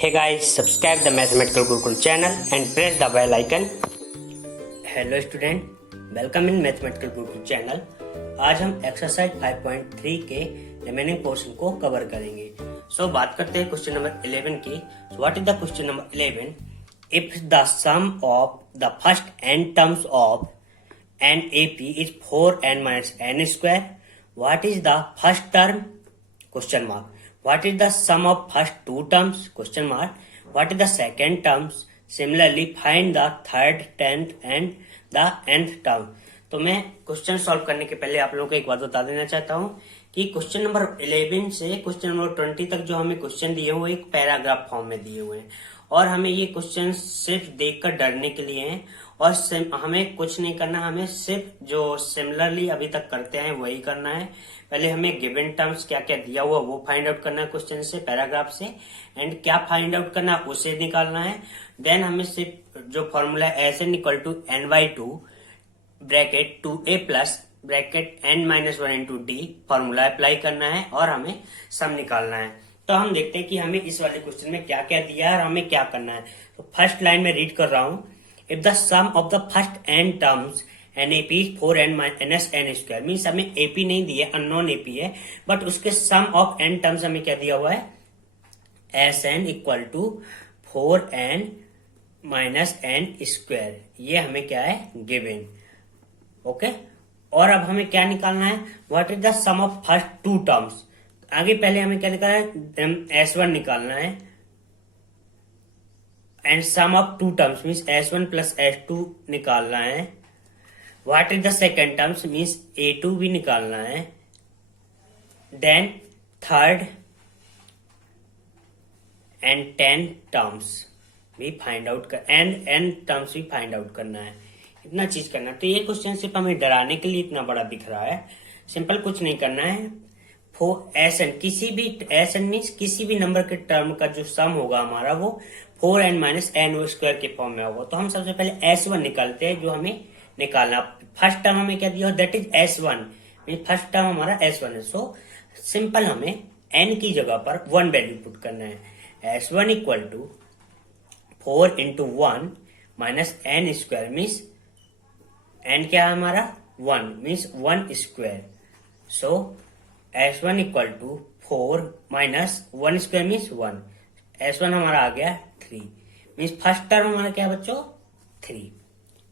Hey guys, subscribe the Mathematical Gurukul channel and press the bell icon. Hello student, welcome in Mathematical Gurukul channel. आज हम exercise 5.3 के remaining portion को cover करेंगे। बात करते हैं क्वेश्चन नंबर 11 की। What is the question number 11? If the sum of the first n terms of an AP is 4n minus n square, what is the first term? Question mark. What is the sum of first two terms? Question mark. What is the second terms? Similarly, find the third, tenth and the nth term. तो मैं question solve करने के पहले आप लोगों को एक बात बता देना चाहता हूँ कि क्वेश्चन नंबर 11 से क्वेश्चन नंबर 20 तक जो हमें क्वेश्चन दिए हुए एक पैराग्राफ फॉर्म में दिए हुए हैं और हमें ये क्वेश्चन सिर्फ देखकर डरने के लिए हैं और हमें कुछ नहीं करना, हमें सिर्फ जो सिमिलरली अभी तक करते हैं वही करना है। पहले हमें गिवन टर्म्स क्या क्या दिया हुआ वो फाइंड आउट करना है क्वेश्चन से, पैराग्राफ से, एंड क्या फाइंड आउट करना है उसे निकालना है। देन हमें सिर्फ जो formula S N equal to N by two bracket 2a plus bracket n minus 1 into D formula apply करना है और हमें सम निकालना है। तो हम देखते हैं कि हमें इस वाले क्वेश्चन में क्या क्या दिया है और हमें क्या करना है। तो फर्स्ट लाइन में रीड कर रहा हूं, if the sum of the first n terms N A P 4n minus n square, means हमें एपी नहीं दिया, अननोन एपी है, बट उसके सम ऑफ n टर्म्स हमें क्या दिया हुआ है, S N equal to 4n minus n square, ये हमें क्या है गिवन। ओके और अब हमें क्या निकालना है, what is the sum of first two terms. आगे पहले हमें क्या निकालना है, S1 निकालना है and sum of two terms means S1 plus S2 निकालना है। What is the second terms means A2 भी निकालना है। देन थर्ड एंड 10 टर्म्स भी फाइंड आउट कर एंड n टर्म्स भी फाइंड आउट करना है। इतना चीज करना है। तो ये क्वेश्चन सिर्फ हमें डराने के लिए इतना बड़ा दिख रहा है, सिंपल कुछ नहीं करना है। एस एन किसी भी एस एन मीन्स किसी भी नंबर के टर्म का जो सम होगा हमारा वो 4n माइनस n स्क्वायर के फॉर्म में होगा। तो हम सबसे पहले S1 निकालते हैं जो हमें निकालना। फर्स्ट टर्म हमें क्या दिया, that is S1 mean first term हमारा S1 है। सो सिंपल हमें n की जगह पर 1 वैल्यू पुट करना है। S1 equal to 4 into 1 minus n square means n क्या है हमारा 1 means 1 square. So S1 equal to 4 minus 1 square means 1। S1 हमारा आ गया 3 मीन्स फर्स्ट टर्म हमारा क्या है बच्चों 3,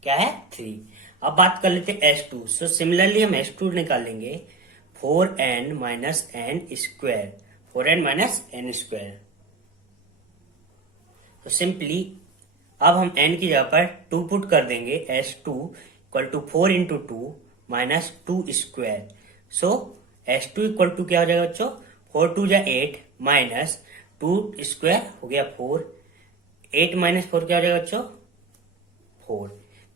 क्या है 3। अब बात कर लेते हैं S2। सो सिमिलरली हम S2 निकालेंगे 4n minus n square, 4n minus n square. तो सिंपली अब हम n की जगह पर 2 पुट कर देंगे, S2 equal to 4 into 2 minus 2 square. So S2 equal to क्या हो जाएगा बच्चों, 4 2 जा 8 माइनस 2 स्क्वायर हो गया 4, 8 माइनस 4 क्या हो जाएगा बच्चों 4।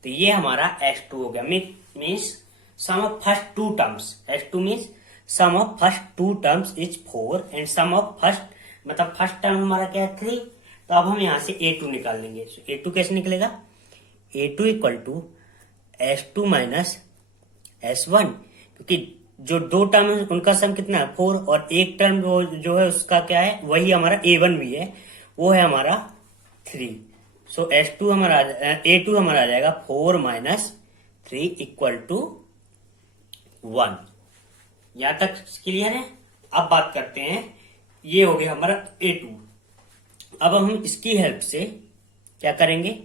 तो ये हमारा S2 हो गया means sum of first two terms. S2 means sum of first two terms is 4 and sum of first मतलब फर्स्ट टर्म हमारा क्या है 3। तो अब हम यहां से A2 निकाल लेंगे। A2 कैसे निकलेगा, A2 equal to S2 minus S1, क्योंकि जो दो टर्म है उनका सम कितना है 4 और एक टर्म जो है उसका क्या है वही हमारा A1 भी है, वो है हमारा 3। सो S2 हमारा A2 हमारा आ जाएगा 4 माइनस 3 इक्वल टू 1। यहां तक क्लियर है। अब बात करते हैं, ये हो गया हमारा A2। अब हम इसकी हेल्प से क्या करेंगे,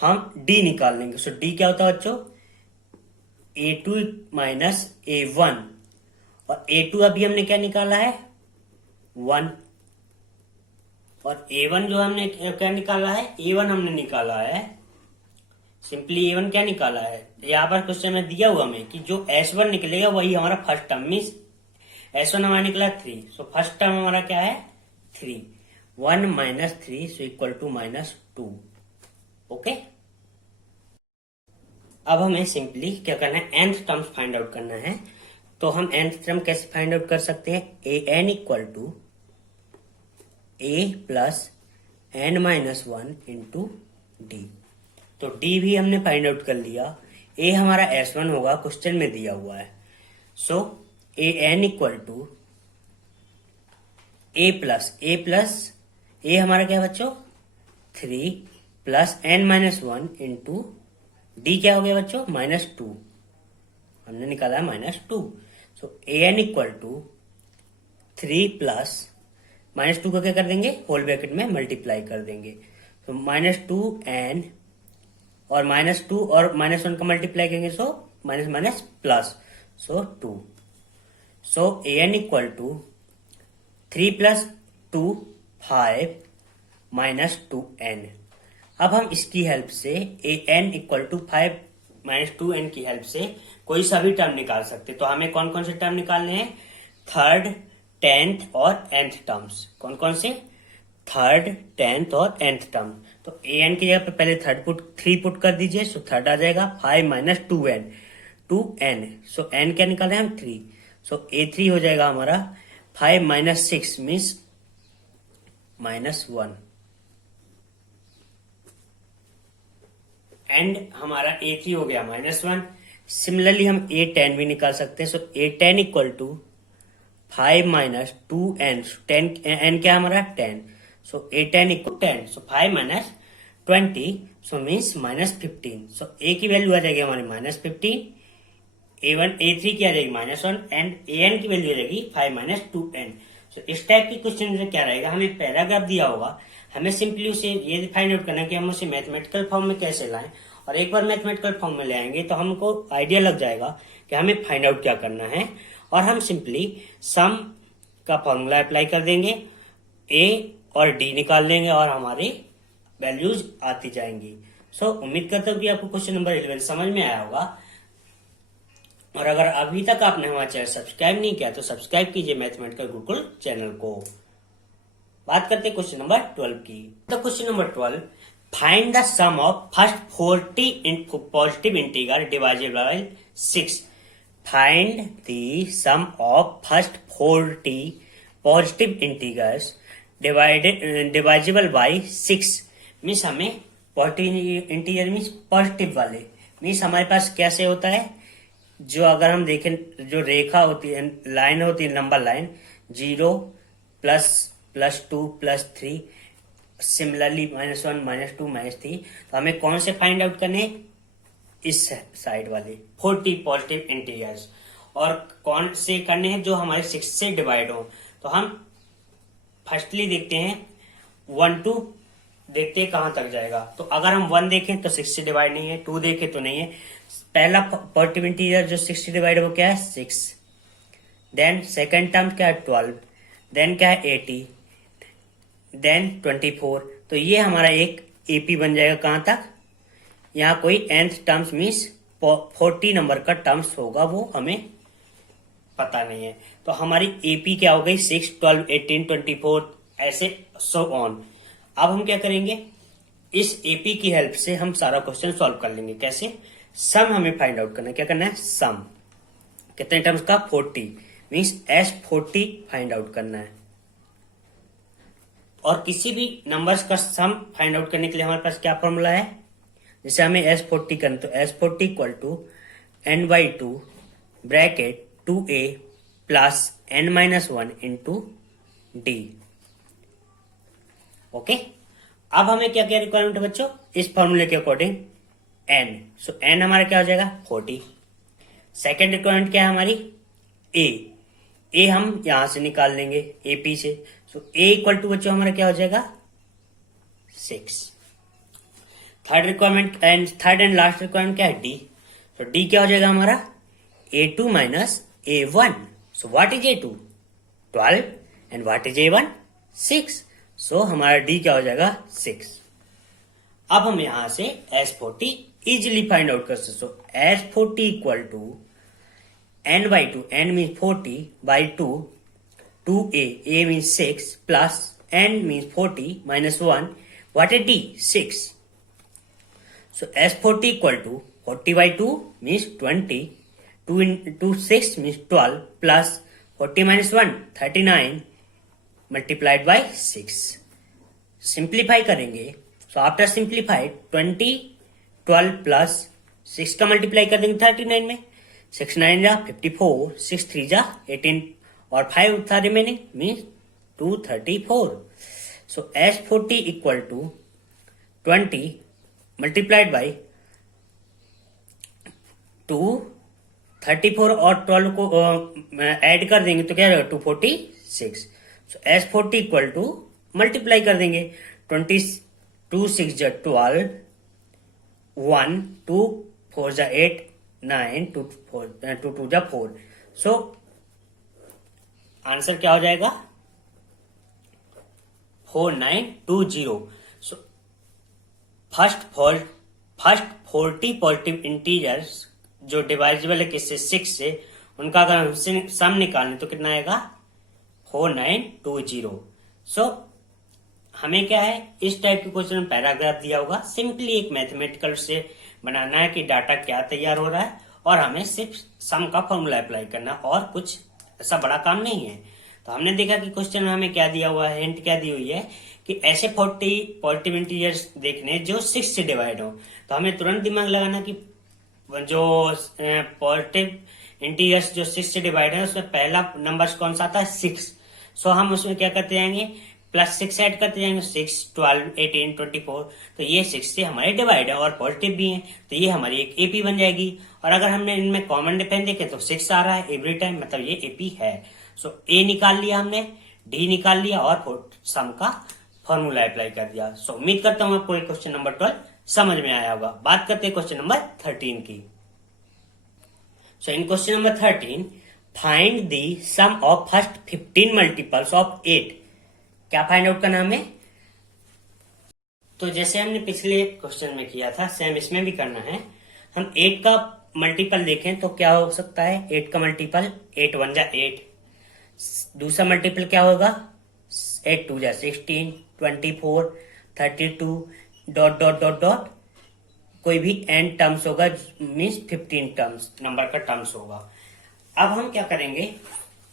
हम D निकाल लेंगे। सो D क्या होता है बच्चों, A2 माइनस A1 और A2 अभी हमने क्या निकाला है 1 और A1 जो हमने क्या निकाला है, A1 हमने निकाला है सिंपली A1 क्या निकाला है, यहाँ पर क्वेश्चन में दिया हुआ हमें कि जो S1 निकलेगा वही हमारा फर्स्ट टर्म मीन्स S1 हमारा निकला 3। सो फर्स्ट टर्म हमारा क्या है 3, 1 minus 3 so equal to minus 2। Okay अब हमें सिंपली क्या करना है, nth टर्म्स फाइंड आउट करना है। तो हम nth टर्म कैसे फाइंड आउट कर सकते हैं, an equal to a plus n minus 1 into D. तो d भी हमने फाइंड आउट कर लिया, a हमारा S1 होगा, क्वेश्चन में दिया हुआ है। So an equal to a plus a हमारा क्या है बच्चों 3 plus n minus 1 into d क्या हो गया बच्चों -2, हमने निकाला है -2। So A N equal to 3 plus -2 का क्या कर देंगे होल ब्रैकेट में मल्टीप्लाई कर देंगे। तो -2n और -2 और -1 का मल्टीप्लाई करेंगे so minus minus plus so 2। So A N equal to 3 plus 2 5 -2n। अब हम इसकी हेल्प से A N equal to 5 -2n की हेल्प से कोई सा भी टर्म निकाल सकते। तो हमें कौन कौन से टर्म निकालने हैं, थर्ड, 10th और nth टर्म्स। कौन कौन से, थर्ड, 10th और nth टर्म। तो ए एन की जगह पे पहले 3 पुट कर दीजिए, सो थर्ड आ जाएगा 5 - 2n। सो n क्या निकाले हम 3। सो A3 हो जाएगा हमारा 5 - 6 मीन्स -1 एंड हमारा A3 हो गया -1। सिमिलरली हम A10 भी निकाल सकते हैं। सो A10 equal to 5 - 2n, 10 n क्या हमारा 10। सो A10 equal 10, so 5 - 20 so means -15। So A की वैल्यू आ जाएगी हमारी -15, A3 की आ जाएगी -1 एंड AN की वैल्यू आ जाएगी 5 - 2n। सो इस टाइप की क्वेश्चन में क्या रहेगा, हमें पैराग्राफ दिया होगा, हमें सिंपली उसे ये फाइंड आउट करना है कि हम उसे मैथमेटिकल फॉर्म में कैसे लाएं। और एक बार मैथमेटिकल फॉर्म में ले आएंगे तो हमको आइडिया लग जाएगा कि हमें फाइंड आउट क्या करना है। और हम सिंपली सम का फॉर्मूला अप्लाई कर देंगे, ए और डी निकाल लेंगे और हमारी वैल्यूज आती जाएंगी। सो उम्मीद करता हूँ कि आपको क्वेश्चन नंबर 11 समझ में आया होगा। और अगर अभी तक आपने हमारा चैनल सब्सक्राइब नहीं किया तो सब्सक्राइब कीजिए मैथमेटिकल गुरुकुल चैनल को। बात करते हैं क्वेश्चन नंबर 12 की। तो question number 12, find the sum of first 40 positive integer dividable by 6। Find the sum of first 40 positive integers divisible by 6। Means हमें पॉजिटिव इंटीगर मीन्स पॉजिटिव वाले, मीन्स हमारे पास कैसे होता है, जो अगर हम देखें जो रेखा होती है, लाइन होती है, नंबर लाइन 0 ++2 +3, सिमिलरली -1 -2 -3। तो हमें कौन से फाइंड आउट करने, इस साइड वाले 40 पॉजिटिव इंटीजर्स। और कौन से करने हैं, जो हमारे 6 से डिवाइड हो। तो हम फर्स्टली देखते हैं 1 2, देखते हैं कहां तक जाएगा। तो अगर हम 1 देखें तो 6 से डिवाइड नहीं है, 2 देखें तो नहीं है। पहला पॉजिटिव इंटीजर जो 6 से डिवाइड है वो क्या है 6। देन सेकेंड टर्म क्या है 12, देन क्या है 80, देन 24। तो ये हमारा एक एपी बन जाएगा कहां तक, यहाँ कोई nth टर्म्स मीन्स 40 नंबर का टर्म्स होगा, वो हमें पता नहीं है। तो हमारी एपी क्या हो गई 6, 12, 18, 24 ऐसे सो ऑन। अब हम क्या करेंगे, इस एपी की हेल्प से हम सारा क्वेश्चन सॉल्व कर लेंगे। कैसे, सम हमें फाइंड आउट करना है। क्या करना है, सम कितने टर्म्स का 40 मीन्स S40 फाइंड आउट करना है। और किसी भी नंबर्स का सम फाइंड आउट करने के लिए हमारे पास क्या फॉर्मूला है, जैसे हमें S40 करना, तो S40 equal to n/2 bracket 2a plus n-1 into D. Okay, अब हमें क्या क्या रिक्वायरमेंट है बच्चों, इस फॉर्मूले के अकॉर्डिंग n। सो n हमारा क्या हो जाएगा 40। सेकेंड रिक्वायरमेंट क्या है हमारी, a हम यहां से निकाल लेंगे AP से। सो a इक्वल टू बच्चों हमारा क्या हो जाएगा 6। थर्ड एंड लास्ट रिक्वायरमेंट क्या है, d। तो d क्या हो जाएगा हमारा A2 minus A1। So what is A2 12 and what is A1 6। सो हमारा d क्या हो जाएगा 6। अब हम यहां से S40 इजिली फाइंड आउट कर सकते। So S40 equal to n/2, n means 40 by 2, 2a, a means 6 plus n means 40 minus 1, what is d 6। So S40 equal to 40 by 2 means 20, 2 into 6 means 12 plus 40 minus 1 39 multiplied by 6। Simplify करेंगे, so after simplified 20 12 plus 6 का multiply कर देंगे 39 में, 6 9 जा 54, 6 3 जा 18 और 5 था remaining means 234। So S40 equal to 20 multiplied by 2, 34 और 12 को ऐड कर देंगे तो क्या रहेगा 246। सो S40 इक्वल टू मल्टीप्लाई कर देंगे 20, 2 6 जा 12, 1 2 4 जा 8, 9 2 2 जा 4। सो आंसर क्या हो जाएगा 4920। सो फर्स्ट 40 पॉजिटिव इंटीजर्स जो डिवाइजेबल है किससे 6 से, उनका अगर हम सम निकालें तो कितना आएगा 4920। सो हमें क्या है इस टाइप के क्वेश्चन में पैराग्राफ दिया होगा, सिंपली एक मैथमेटिकल से बनाना है कि डाटा क्या तैयार हो रहा है और हमें सिर्फ सम का फॉर्मूला अप्लाई करना, और कुछ ऐसा बड़ा काम नहीं है। तो हमने देखा कि क्वेश्चन में हमें क्या दिया हुआ है, हिंट क्या दी हुई है कि ऐसे 40 पॉजिटिव इंटीजर्स देखने जो 6 से डिवाइड हो। तो हमें तुरंत दिमाग लगाना कि जो पॉजिटिव इंटीजर्स जो 6 से डिवाइड है उसमें पहला नंबर कौन सा आता है 6। सो हम उसमें क्या करते जाएंगे +6 ऐड करते जाएंगे, 6 12 18 24। तो ये 6 से हमारे डिवाइड है और पॉजिटिव भी है, तो ये हमारी एक एपी बन जाएगी। और अगर हमने इनमें कॉमन डिफरेंस देखे तो 6 आ रहा है एवरी टाइम, मतलब ये एपी है। सो ए निकाल लिया हमने, डी निकाल लिया और सम का फॉर्मूला अप्लाई कर दिया। सो उम्मीद करता हूं आपको क्वेश्चन नंबर 12 समझ में आया होगा। बात करते हैं क्वेश्चन नंबर 13 की। So in question number 13 find the sum of first 15 multiples of 8। क्या फाइंड आउट करना हमें, तो जैसे हमने पिछले क्वेश्चन में किया था सेम इसमें भी करना है। हम 8 का मल्टीपल देखें तो क्या हो सकता है 8 का मल्टीपल 8 1 जा 8, दूसरा मल्टीपल क्या होगा 8 2 जा 16, 24 32 डॉट डॉट डॉट डॉट कोई भी एन टर्म्स होगा मीन्स 15 टर्म्स नंबर का टर्म्स होगा। अब हम क्या करेंगे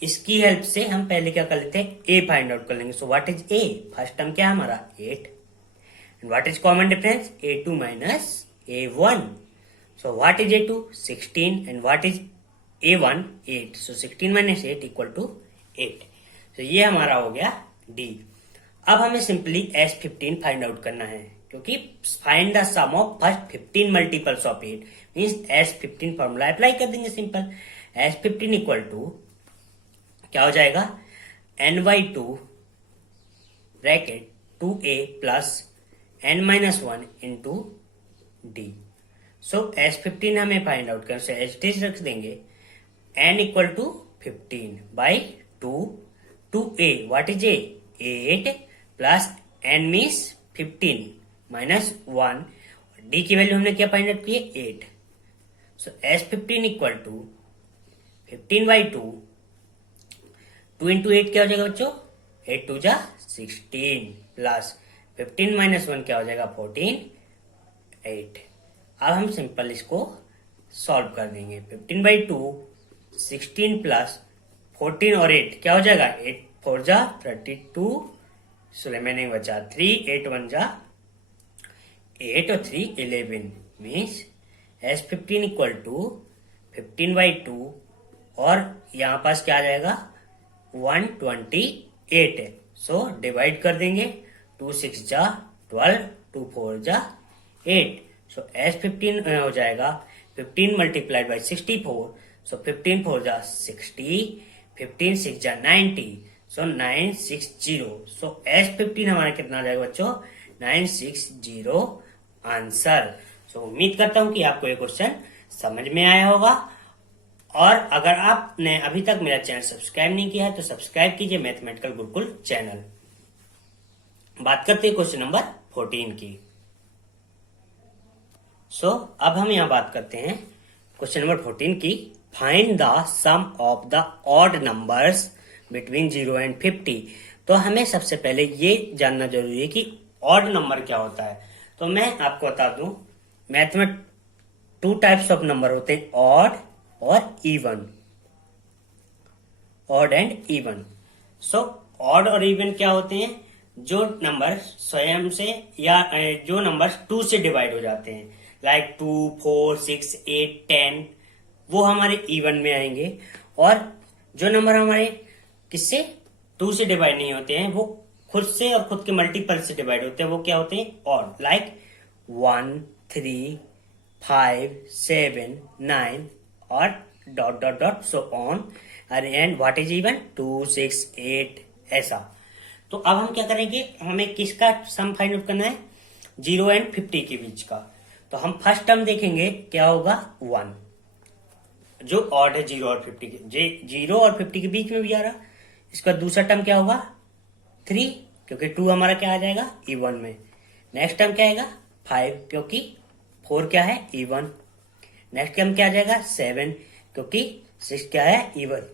इसकी हेल्प से हम पहले क्या कर लेते हैं ए फाइंड आउट कर लेंगे। So what is A, first term क्या है हमारा 8 and what is common difference a2 minus a1। So what is a2 16 and what is a1 8। So 16 minus 8 equal to 8। तो ये हमारा हो गया डी। अब हमें सिंपली S15 फाइंड आउट करना है, क्योंकि find the sum of first 15 multiples of 8 means S15 formula apply कर देंगे सिंपल। S15 इक्वल टू क्या हो जाएगा n/2 bracket 2a plus n-1 into D. So S15 हमें फाइंड आउट करने से एच रख देंगे n equal to 15 by 2a what is a 8 plus n means 15 minus 1, D की वैल्यू हमने क्या फाइंड आउट की 8। सो S15 इक्वल टू 15/2 2 इंटू 8 क्या हो जाएगा बच्चों 8 2 जा 16 प्लस 15 माइनस 1 क्या हो जाएगा 14 8। अब हम सिंपल इसको सॉल्व कर देंगे 15/2 16 प्लस 14 और 8 क्या हो जाएगा 8 4 जा 32। सो रिमेनिंग बचा 3 8 1 जा 8 और 3 11 मीन्स S15 इक्वल टू 15/2 और यहाँ पास क्या आ जाएगा 128 है। सो डिवाइड कर देंगे 2 6 जा 12 2 4 जा 8। सो S15 हो जाएगा 15 मल्टीप्लाइड बाई 64। सो 15 4 जा 60, 15 6 जा 90, सो 960। सो S15 हमारा कितना आ जाएगा बच्चों 960 आंसर। सो उम्मीद करता हूं कि आपको ये क्वेश्चन समझ में आया होगा, और अगर आपने अभी तक मेरा चैनल सब्सक्राइब नहीं किया है तो सब्सक्राइब कीजिए मैथमेटिकल गुरुकुल चैनल। बात करते हैं क्वेश्चन नंबर 14 की। सो अब हम यहां बात करते हैं क्वेश्चन नंबर 14 की। Find the sum of the odd numbers between 0 and 50। तो हमें सबसे पहले ये जानना जरूरी है कि ऑड नंबर क्या होता है। तो मैं आपको बता दूं मैथ में 2 टाइप्स ऑफ नंबर होते हैं, ऑड और even, odd and even. So odd और इवन क्या होते हैं जो नंबर स्वयं से या जो नंबर 2 से डिवाइड हो जाते हैं, लाइक 2 4 6 8 10, वो हमारे इवन में आएंगे। और जो नंबर हमारे किससे 2 से डिवाइड नहीं होते हैं वो खुद से और खुद के मल्टीपल से डिवाइड होते हैं वो क्या होते हैं? ऑड, लाइक 1, 3, 5, 7, 9 और dot dot dot so on, and what is even 2, 6, 8 ऐसा। तो अब हम क्या करेंगे, हमें किसका सम फाइंड आउट करना है? 0 एंड 50 के बीच का। तो हम फर्स्ट टर्म देखेंगे क्या होगा, 1, जो ऑड है 0 और 50 के, 0 और 50 के बीच में भी आ रहा। इसका दूसरा टर्म क्या होगा, 3, क्योंकि 2 हमारा क्या आ जाएगा, इवन में। नेक्स्ट टर्म क्या आएगा, 5, क्योंकि 4 क्या है, इवन। नेक्स्ट टर्म क्या आ जाएगा, 7, क्योंकि 6 क्या है, even.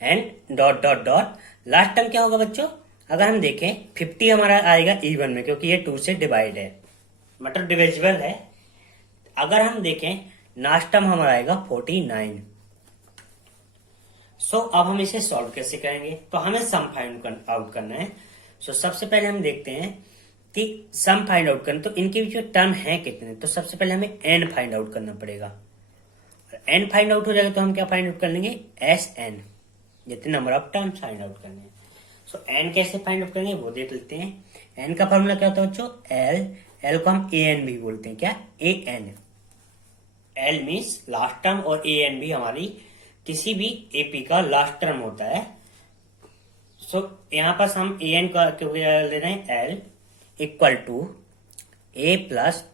And dot dot dot last term क्या होगा बच्चों, अगर हम देखें 50 हमारा आएगा इवन में, क्योंकि ये 2 से डिवाइड है, मतलब डिविजिबल है। अगर हम देखें लास्ट टर्म हमारा आएगा 49। सो अब हम इसे सॉल्व कैसे करेंगे, तो हमें सम फाइंड आउट करना है। सो सबसे पहले हम देखते हैं कि सम फाइंड आउट करना, तो इनके बीच में टर्म है कितने। तो सबसे पहले हमें एन फाइंड आउट करना पड़ेगा। एन फाइंड आउट हो जाएगा तो हम क्या फाइंड आउट कर लेंगे, एस एन, जितने number of terms find out करने हैं। सो एन कैसे फाइंड आउट करेंगे वो देख लेते हैं। एन का फॉर्मूला क्या होता है बच्चों, एल को हम ए एन भी बोलते हैं, क्या, a n. L means last term और ए एन भी हमारी किसी भी एपी का लास्ट टर्म होता है। सो यहां पर हम ए एन का ले रहे हैं, L equal to A plus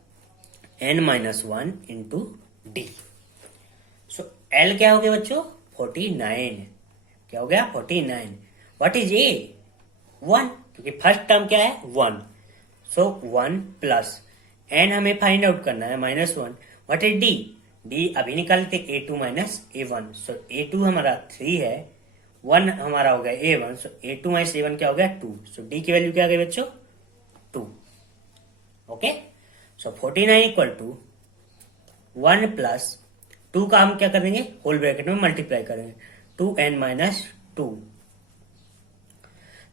N minus 1 into D. So L क्या हो गया बच्चों, 49। क्या हो गया, 49। व्हाट इज ए, 1, क्योंकि फर्स्ट टर्म क्या है, 1। सो 1 प्लस एन हमें फाइंड आउट करना है, -1। व्हाट इज डी, डी अभी निकालते A2 माइनस A1। सो A2 हमारा 3 है, 1 हमारा हो गया A1। सो A2 माइनस A1 क्या हो गया, 2। सो डी की वैल्यू क्या आ गई बच्चों, 2। Okay, so 49 equal to 1 plus 2 का हम क्या कर देंगे, होल ब्रैकेट में मल्टीप्लाई करेंगे, 2n minus 2।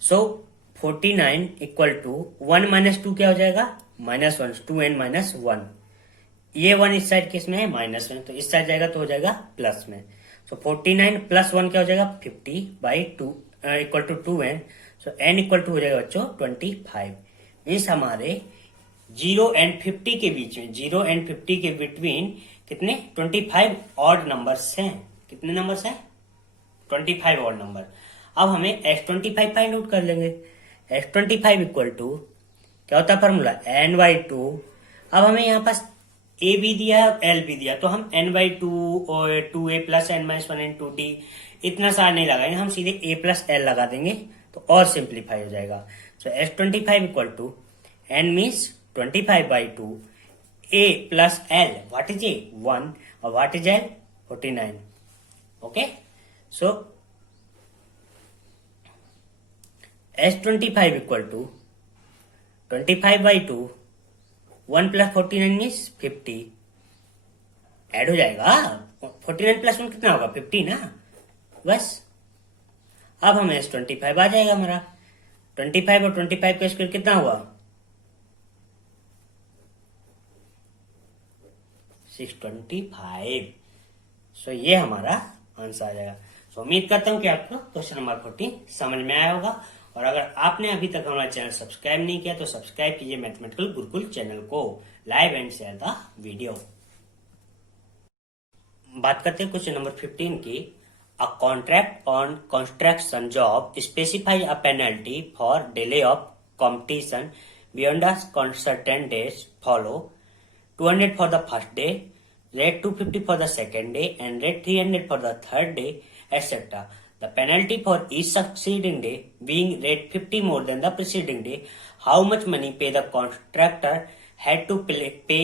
So 49 equal to 1 minus 2 क्या हो जाएगा, -1, 2n माइनस 1। ये 1 इस साइड किस में है, माइनस में, तो इस साइड जाएगा तो हो जाएगा प्लस में। सो 49 प्लस 1 क्या हो जाएगा, 50/2 equal to 2n। So n equal to हो जाएगा बच्चों 25। मीन्स हमारे 0 एंड 50 के बीच में, 0 एंड 50 के बिटवीन कितने, 25 ऑड नंबर्स हैं। कितने नंबर्स हैं, 25 ऑड नंबर। अब हमें x25 फाइंड आउट कर लेंगे। x25 इक्वल टू क्या होता है फॉर्मूला, n/2। अब हमें यहाँ पास a भी दिया है और l भी दिया, तो हम n/2 और 2a plus n minus 1 into D इतना सारा नहीं लगाएंगे, हम सीधे a प्लस l लगा देंगे तो और सिंप्लीफाई हो जाएगा। So x25 equal to n means 25/2 a plus l, what is a, 1, और what is l, 49। Okay, so s25 equal to 25/2, 1 plus 49 means 50, add हो जाएगा। 49 प्लस 1 कितना होगा, 50 ना, बस। अब हमें s25 आ जाएगा हमारा। 25 और 25 का स्क्वायर कितना हुआ, 625। सो ये हमारा आंसर आ जाएगा। सो उम्मीद करता हूं कि आपको क्वेश्चन नंबर 14 समझ में आया होगा। और अगर आपने अभी तक हमारा चैनल सब्सक्राइब नहीं किया तो सब्सक्राइब कीजिए मैथमेटिकल गुरुकुल चैनल को, live and share the video. बात करते हैं क्वेश्चन नंबर 15 की। A contract on construction job specify a penalty for delay of competition beyond a certain days follow 200 for the first day, rate 250 for the second day, and rate 300 for the third day, etc. The penalty for each succeeding day being rate 50 more than the preceding day. How much money pay the contractor had to pay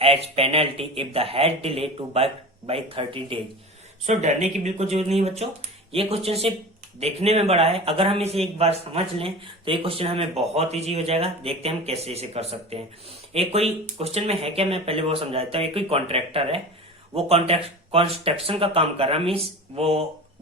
as penalty if the has delayed to by 30 days? So डरने की बिल्कुल जरूरत नहीं बच्चों, ये question सिर्फ देखने में बड़ा है, अगर हम इसे एक बार समझ लें तो ये क्वेश्चन हमें बहुत इजी हो जाएगा। देखते हैं हम कैसे इसे कर सकते हैं। एक कोई क्वेश्चन में है क्या, मैं पहले वो समझाता हूँ। एक कोई कॉन्ट्रैक्टर है, वो कंस्ट्रक्शन का काम कर रहा है, मीन्स वो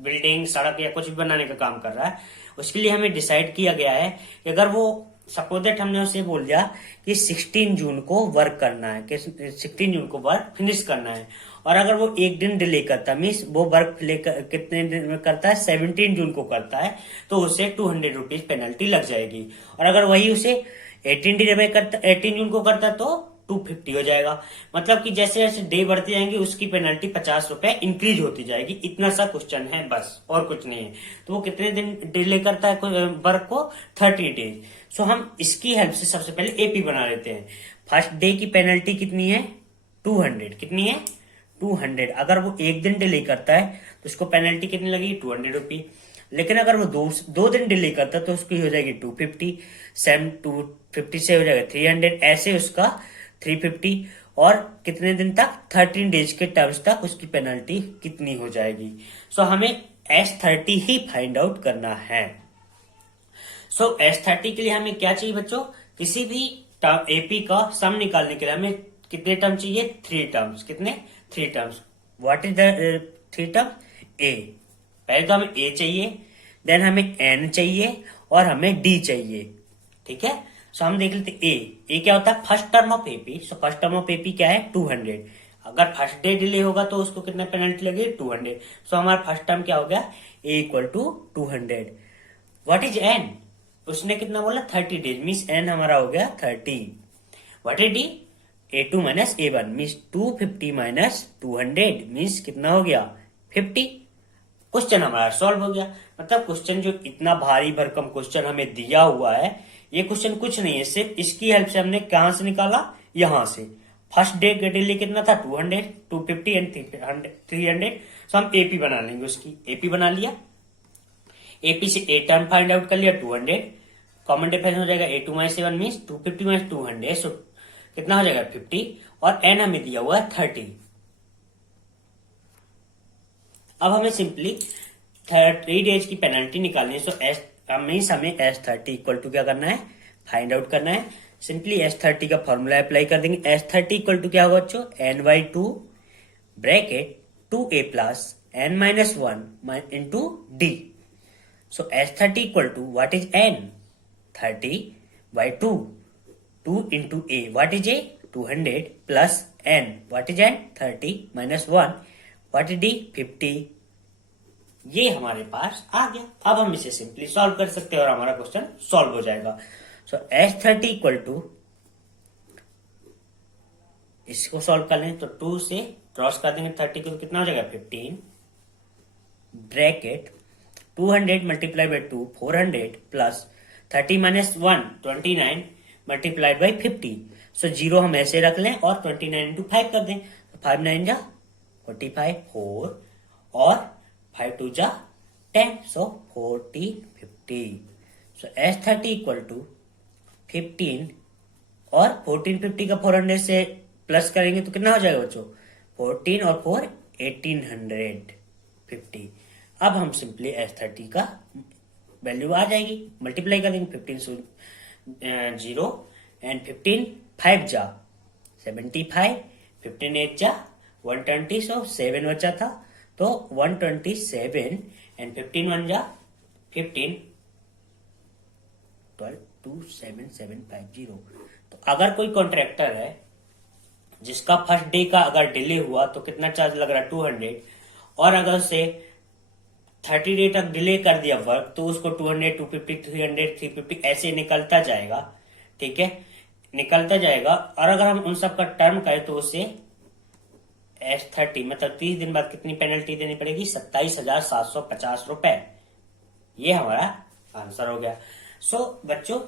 बिल्डिंग, सड़क या कुछ भी बनाने का काम कर रहा है। उसके लिए हमें डिसाइड किया गया है कि अगर वो सपोज दैट हमने उसे बोल दिया कि 16 जून को वर्क करना है, कि 16 जून को वर्क फिनिश करना है, और अगर वो एक दिन डिले करता है, मीन्स वो वर्क कितने दिन में करता है, 17 जून को करता है, तो उसे 200 रुपीज पेनल्टी लग जाएगी। और अगर वही उसे 18 जून को करता है तो 250 हो जाएगा। मतलब कि जैसे जैसे डे बढ़ते जाएंगे उसकी पेनल्टी 50 रुपए इंक्रीज होती जाएगी। इतना सा क्वेश्चन है बस, और कुछ नहीं है। तो वो कितने दिन डिले करता है वर्क को, 30 डेज। सो हम इसकी हेल्प से सबसे पहले एपी बना लेते हैं। फर्स्ट डे की पेनल्टी कितनी है, 200। कितनी है, 200। अगर वो एक दिन डिले करता है तो उसको पेनल्टी कितनी लगेगी, 200 रुपी। लेकिन अगर वो दो दिन डिले करता है तो उसकी हो जाएगी 250, 250 से हो जाएगा 300, ऐसे उसका 350। और कितने दिन तक, 13 डेज के टर्म्स तक उसकी पेनल्टी कितनी हो जाएगी। सो हमें S30 ही फाइंड आउट करना है। सो S30 के लिए हमें क्या चाहिए बच्चों, किसी भी एपी का सम निकालने के लिए हमें कितने टर्म चाहिए, 3 टर्म्स। कितने, 3 terms. What is the 3 term, a. पहले तो हमें ए चाहिए, देन हमें एन चाहिए, और हमें डी चाहिए। ठीक है, सो हम देख लेते ए क्या होता है, first term of AP. So first term of AP क्या है, 200। अगर फर्स्ट डे डिले होगा तो उसको कितना पेनल्टी लगेगी, 200। सो हमारा फर्स्ट टर्म क्या हो गया, a equal to 200। What is n, उसने कितना बोला, 30 डेज, मीन्स एन हमारा हो गया 30। What is D, A2 minus A1, means 250 minus 200, means कितना हो गया, 50। क्वेश्चन हमारा सॉल्व हो गया। मतलब क्वेश्चन जो इतना भारी भरकम क्वेश्चन हमें दिया हुआ है, ये क्वेश्चन कुछ नहीं है, सिर्फ इसकी हेल्प से हमने कहां से निकाला, यहां से। फर्स्ट डे का डिले कितना था, 200, 250 एंड 300। सो हम एपी बना लेंगे, उसकी एपी बना लिया। एपी से ए टर्म फाइंड आउट कर लिया, 200। कॉमन डिफरेंस हो जाएगा A2 minus A1, means 250 minus 200। सो कितना हो जाएगा, 50। और एन हमें दिया हुआ है 30। अब हमें सिंपली 3 डेज की पेनल्टी निकालनी है। सो हमें S30 इक्वल टू क्या करना है, फाइंड आउट करना है। सिंपली S30 का फॉर्मूला अप्लाई कर देंगे। S30 इक्वल टू क्या होगा बच्चों, n/2 bracket 2a plus n minus 1 into D. So S30 equal to what is n, 30/2, 2 into a, what is a, 200 plus n, what is n, 30 minus 1, what is d, 50। ये हमारे पास आ गया। अब हम इसे simply solve कर सकते हैं और हमारा क्वेश्चन सॉल्व हो जाएगा। सो S30 इक्वल टू, इसको सॉल्व कर लें तो 2 से क्रॉस कर देंगे 30 को, तो कितना हो जाएगा, 15 bracket 200 multiply by 2, 400 plus 30 minus 1, 29 multiplied by 50। So zero हम ऐसे रख लें और 29 इंटू 5 कर दें, तो 5 9 जा 45, 4 और 5 2 जा 10, सो 40 50। सो S30 इक्वल टू 15 और 1450 का 400 से प्लस करेंगे तो कितना हो जाएगा बच्चों, 14 और 4 1850। अब हम सिंपली S30 का वैल्यू आ जाएगी, मल्टीप्लाई कर देंगे 15 0 एंड 15 5 जा 75, 15 8 जा 120, सो 7 बचा था तो 127 एंड 15 1 जा 15, 12 27750। तो अगर कोई कॉन्ट्रैक्टर है जिसका फर्स्ट डे का अगर डिले हुआ तो कितना चार्ज लग रहा है, 200। और अगर उसे 30 डे तक डिले कर दिया वर्क तो उसको 200 250 300 350 ऐसे निकलता जाएगा। ठीक है, निकलता जाएगा। और अगर हम उन सब का टर्म करें तो उसे S30 मतलब 30 दिन बाद कितनी पेनल्टी देनी पड़ेगी, 27,750 रुपए। ये हमारा आंसर हो गया। सो बच्चों,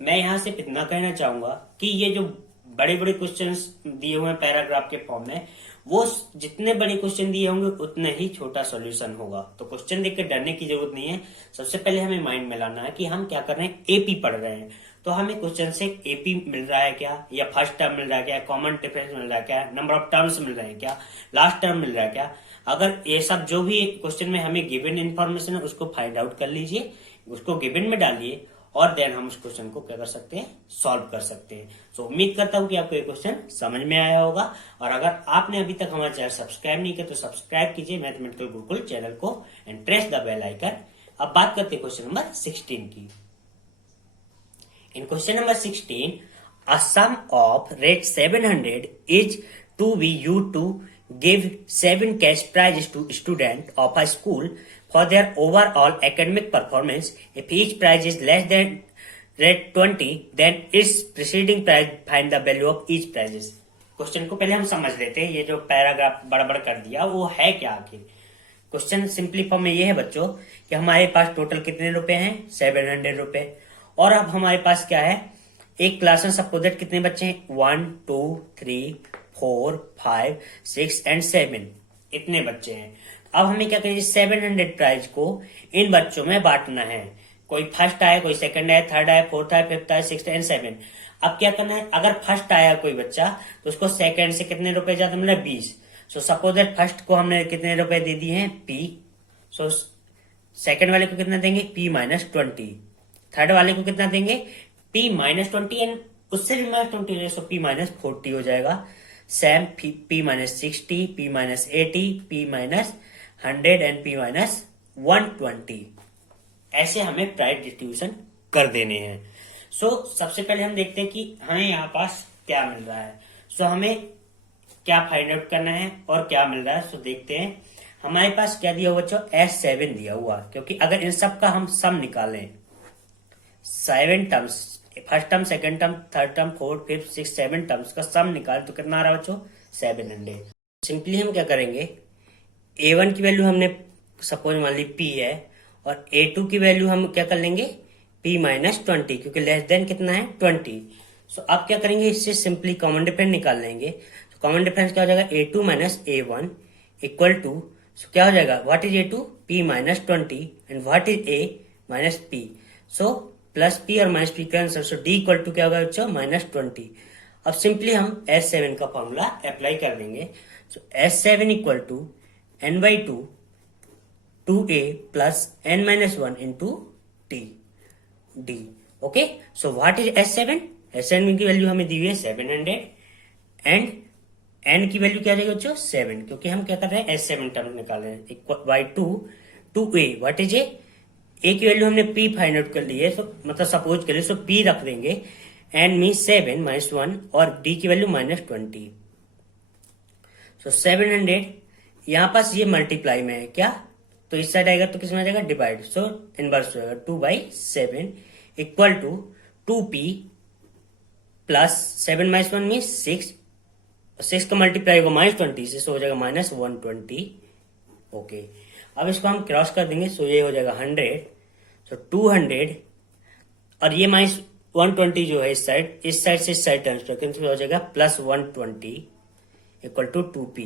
मैं यहां से इतना कहना चाहूंगा कि ये जो बड़े बड़े क्वेश्चंस दिए हुए हैं पैराग्राफ के फॉर्म में, वो जितने बड़े क्वेश्चन दिए होंगे उतने ही छोटा सॉल्यूशन होगा। तो क्वेश्चन देख के डरने की जरूरत नहीं है। सबसे पहले हमें माइंड में लाना है कि हम क्या कर रहे हैं, एपी पढ़ रहे हैं। तो हमें क्वेश्चन से एपी मिल रहा है क्या, या फर्स्ट टर्म मिल रहा है क्या, कॉमन डिफरेंस मिल रहा है क्या, नंबर ऑफ टर्म्स मिल रहे हैं क्या, लास्ट टर्म मिल रहा है क्या। अगर ये सब जो भी क्वेश्चन में हमें गिवन इन्फॉर्मेशन है उसको फाइंड आउट कर लीजिए, उसको गिवन में डालिए और देन हम उस क्वेश्चन को क्या कर सकते हैं, सॉल्व कर सकते हैं। सो उम्मीद करता हूं कि आपको ये क्वेश्चन समझ में आया होगा। और अगर आपने अभी तक हमारा चैनल सब्सक्राइब नहीं किया तो सब्सक्राइब कीजिए मैथमेटिकल गुरुकुल चैनल को and press the bell icon. अब बात करते हैं क्वेश्चन नंबर 16 की। In question number 16, a sum of rate 700 is to be used to give 7 cash prizes to students of a school for their overall academic performance. If each prize is less than rate 20, then its preceding prize, find the value of each prizes. Question को पहले हम समझ लेते हैं। ये जो paragraph बड़ा कर दिया वो है क्या आखिर। क्वेश्चन सिंपली फॉर्म में ये है बच्चों कि हमारे पास टोटल कितने रुपए हैं, 700 रुपए। और अब हमारे पास क्या है, एक क्लास में सपोज कितने बच्चे हैं, 1 2 3 4 5 6 एंड 7, इतने बच्चे हैं। अब हमें क्या करेंगे, 700 प्राइज को इन बच्चों में बांटना है। कोई फर्स्ट आया, कोई सेकंड आया, थर्ड आया, फोर्थ आया, फिफ्थ आया, सिक्स्थ एंड 7। अब क्या करना है, अगर फर्स्ट आया कोई बच्चा तो उसको सेकंड से कितने रुपए ज्यादा मिला, 20। सो सपोज दैट फर्स्ट को हमने कितने रुपए दे दिए हैं, P। सो सेकंड वाले को कितना देंगे, P-20। थर्ड वाले को कितना देंगे, P-20 एंड उससे भी -20, सो P-40 हो जाएगा। Same P-60, P-80, P-100 and P-120। ऐसे हमें प्राइस डिस्ट्रीब्यूशन कर देने हैं। सो सबसे पहले हम देखते हैं कि हमें यहाँ पास क्या मिल रहा है। सो हमें क्या फाइंड आउट करना है और क्या मिल रहा है। सो देखते हैं हमारे पास क्या दिया हुआ बच्चों, S7 दिया हुआ। क्योंकि अगर इन सब का हम सम निकालें, 7 terms, first term, second term, third term, fourth, fifth, six, 7 terms का सम निकाले तो कितना आ रहा है बच्चों, 700। सिंपली हम क्या करेंगे, A1 की वैल्यू हमने सपोज मान ली P है, और A2 की वैल्यू हम क्या कर लेंगे, P-20, क्योंकि लेस देन कितना है, 20। सो अब क्या करेंगे, इससे सिंपली कॉमन डिफरेंस निकाल लेंगे। तो कॉमन डिफरेंस क्या हो जाएगा, A2 minus A1 equal to, सो क्या हो जाएगा, what is A2, P-20 and what is A minus P। So plus P और माइनस P का answer, so D equal to क्या होगा बच्चों, -20। अब सिंपली हम S7 का फॉर्मूला अप्लाई कर देंगे। So S7 equal to n/2 2a plus n-1 into d। Okay, so what is S7? S7 की वैल्यू हमें दी हुई है 700 एंड n की वैल्यू क्या रहेगी बच्चों, 7, क्योंकि हम क्या कर रहे हैं, S7 टर्म निकाल रहे हैं। By 2a, what is a की वैल्यू हमने P फाइंड आउट कर ली है, तो मतलब सपोज करिए, सो P रख देंगे, n मीन 7 -1 और d की वैल्यू -20। सो 700 यहां पास ये मल्टीप्लाई में है क्या, तो इस साइड आएगा तो किसमें आ जाएगा, डिवाइड। सो इनवर्स हो जाएगा, 2/7 equal to 2p plus 7 - 1 mean 6 का मल्टीप्लाई होगा -20 से, सो हो जाएगा -120। ओके, अब इसको हम क्रॉस कर देंगे, सो ये हो जाएगा 100। सो 200 और ये -120 जो है इस साइड से इस साइड ट्रांसफर हो जाएगा, प्लस 120 इक्वल टू 2p।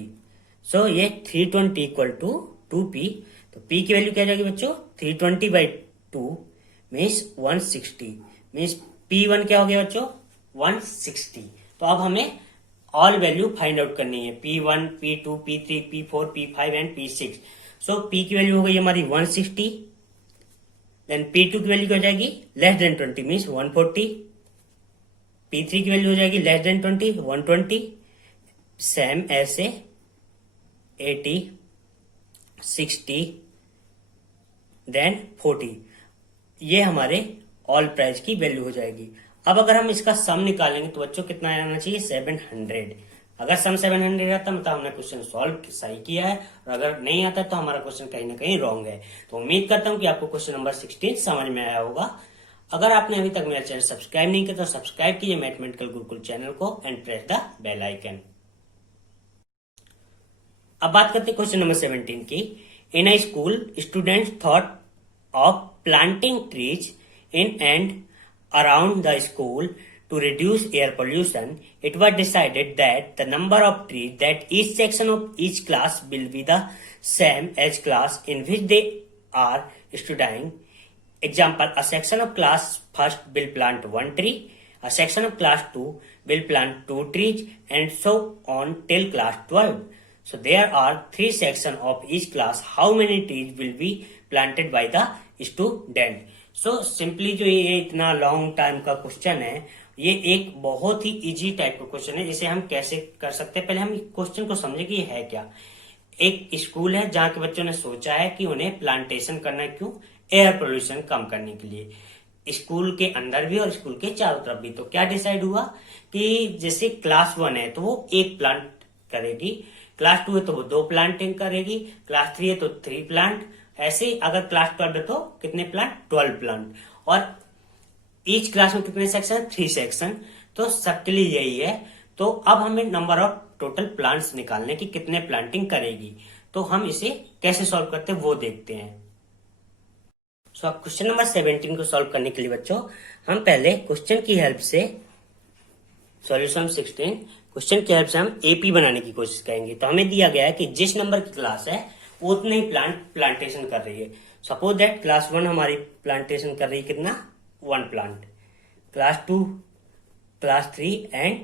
सो ये 320 इक्वल टू 2p। तो p की वैल्यू क्या जाएगी बच्चों, 320/2 मीन्स 160, मीन्स P1 क्या हो गया बच्चों, 160। तो अब हमें ऑल वैल्यू फाइंड आउट करनी है, P1, P2, P3, P4, P5 and P6। So P की वैल्यू हो गई हमारी 160, देन P2 की वैल्यू क्या हो जाएगी, लेस देन 20 मीन्स 140, P3 की वैल्यू हो जाएगी लेस देन 20, 120, सेम ऐसे 80, 60 देन 40। ये हमारे ऑल प्राइस की वैल्यू हो जाएगी। अब अगर हम इसका सम निकालेंगे तो बच्चों कितना आना चाहिए, 700। अगर सम 700 आता मतलब हमने क्वेश्चन सॉल्व सही किया है, और अगर नहीं आता तो हमारा क्वेश्चन कहीं ना कहीं रॉन्ग है। तो उम्मीद करता हूं कि आपको क्वेश्चन नंबर 16 समझ में आया होगा। अगर आपने अभी तक मेरा चैनल सब्सक्राइब नहीं किया तो सब्सक्राइब कीजिए मैथमेटिकल गुरुकुल चैनल को and press the bell icon. अब बात करते हैं क्वेश्चन नंबर 17 की। In a school students thought of planting trees in and around the school to reduce air pollution. It was decided that the number of trees that each section of each class will be the same as class in which they are studying. Example, a section of class first will plant 1 tree, a section of class 2 will plant 2 trees, and so on till class 12. So there are 3 sections of each class. How many trees will be planted by the student? So simply जो ये इतना long time का question है, ये एक बहुत ही easy type का question है। जिसे हम कैसे कर सकते हैं, पहले हम क्वेश्चन को समझे कि ये है क्या। एक स्कूल है जहाँ के बच्चों ने सोचा है कि उन्हें प्लांटेशन करना है, क्यों, एयर पोल्यूशन कम करने के लिए। स्कूल के अंदर भी और स्कूल के चारों तरफ भी। तो क्या डिसाइड हुआ कि जैसे क्लास 1 है तो वो 1 प्लांट करेगी, क्लास 2 है तो वो 2 प्लांटिंग करेगी, क्लास 3 है तो 3 प्लांट, ऐसे अगर क्लास 12 है तो कितने प्लांट, 12 प्लांट। और ईच क्लास में कितने सेक्शन, 3 सेक्शन। तो सबके लिए यही है। तो अब हमें नंबर ऑफ टोटल प्लांट्स निकालने की, कितने प्लांटिंग करेगी। तो हम इसे कैसे सॉल्व करते हैं वो देखते हैं। सो अब क्वेश्चन नंबर 17 को सॉल्व करने के लिए बच्चों हम पहले क्वेश्चन की हेल्प से, सॉल्यूशन 16 क्वेश्चन की हेल्प से हम एपी बनाने की कोशिश करेंगे। तो हमें दिया गया है कि जिस नंबर की क्लास है वो उतने ही प्लांटेशन कर रही है। सपोज दैट क्लास 1 हमारी प्लांटेशन कर रही है कितना, 1 plant, class 2, class 3 and